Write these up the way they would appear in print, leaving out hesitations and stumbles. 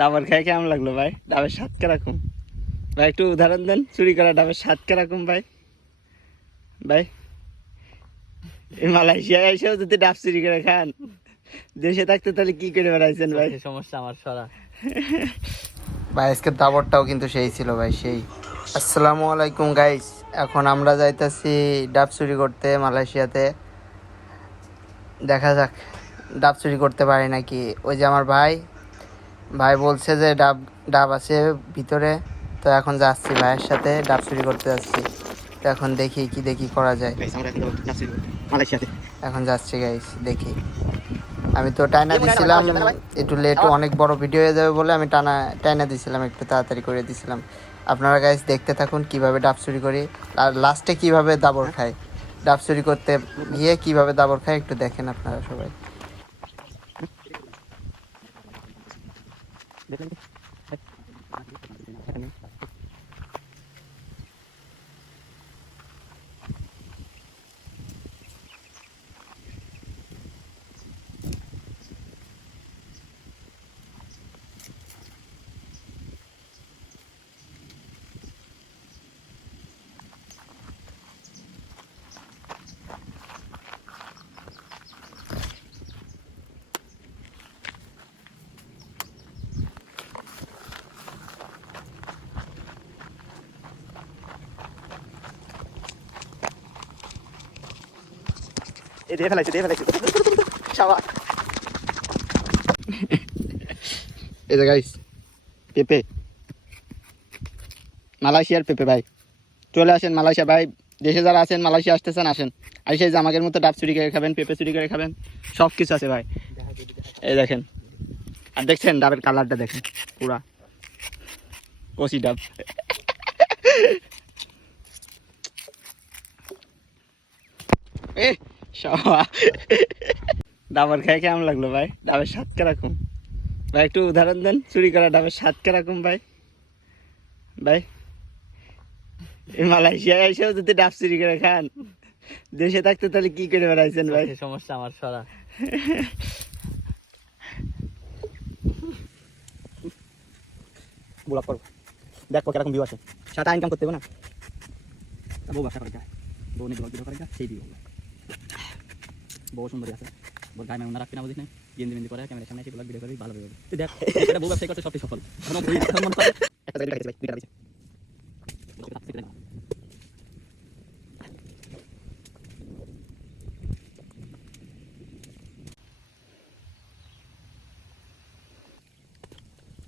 ডাবের খাই কেমন লাগলো ভাই? ডাবের স্বাদ কিরকম ভাই? একটু উদাহরণ দেন, চুরি করা ডাবের স্বাদ কিরকম ভাই? ভাই এই মালয়েশিয়ায় এসেও যদি ডাব চুরি করে খান, দেশে থাকতে তাহলে কি করে বেড়াইছেন ভাই? সমস্যা আমার সরা ভাই আজকের দাবরটাও কিন্তু সেই ছিল ভাই, সেই। আসসালামু আলাইকুম গাইস, এখন আমরা যাইতাছি ডাব চুরি করতে মালয়েশিয়াতে। দেখা যাক ডাব চুরি করতে পারি নাকি। ওই যে আমার ভাই বলছে যে ডাব ডাব আছে ভিতরে, তো এখন যাচ্ছি ভাইয়ের সাথে ডাব চুরি করতে যাচ্ছি। তো এখন দেখি করা যায়। এখন যাচ্ছি গাইস, দেখি। আমি তো টাইনা দিছিলাম একটু লেট, অনেক বড় ভিডিও হয়ে যাবে বলে আমি টাইনা দিছিলাম, একটু তাড়াতাড়ি করে দিছিলাম। আপনারা গাইস দেখতে থাকুন কিভাবে ডাব চুরি করি, আর লাস্টে কিভাবে দাবর খাই। ডাব চুরি করতে গিয়ে কিভাবে দাবর খাই একটু দেখেন আপনারা সবাই। এই যে গাইস পেঁপে, মালয়েশিয়ার পেঁপে ভাই। চলে আসেন মালয়েশিয়া ভাই, দেশে যারা আছেন মালয়েশিয়া আসতেছেন, আসেন। আর সেই যে আমাদের মতো ডাব চুরি করে খাবেন, পেঁপে চুরি করে খাবেন, সব কিছু আছে ভাই। এই দেখেন, আর দেখছেন ডাবের কালারটা দেখেন, পুরা কচি ডাব। এ শালা, ডাবের খাই কেমন লাগলো ভাই? ডাবের স্বাদ কিরকম ভাই? একটু উদাহরণ দেন, চুরি করা ডাবের স্বাদ কিরকম ভাই? ভাই এই মালয়েশিয়ায় এসেও যদি ডাব চুরি করে খান, দেশে থাকতে তাহলে কি করে বেড়াইছেন ভাই? সমস্যা আমার সরা ব্লগ করবো, দেখো কিরকম ভিউ আছে। সাথে ইনকাম করতে হবে না, বউ ব্যবসা করে যায়, বউ নিয়ে ব্লগ ভিডিও করে যায়, সেই ভিউ। বউ সুন্দরী আছে, বউ গায়ে মেমনা রাখতে না বুঝিস না, গেঞ্জি মেঞ্জি করে ক্যামেরার সামনে এসে ব্লগ ভিডিও করে ভালো হবে। তুই দেখ এটা বউ ব্যবসা করতে সবচেয়ে সফল। এখন ওই এখন মনে করে একটা জায়গায় রেখেছি ভাই, দুইটা রেখেছি।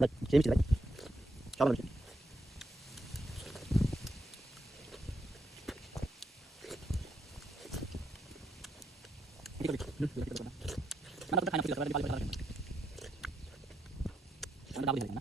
ভাই সেই মিষ্টি ভাই, চলো মিষ্টি। মানে তো খাই না,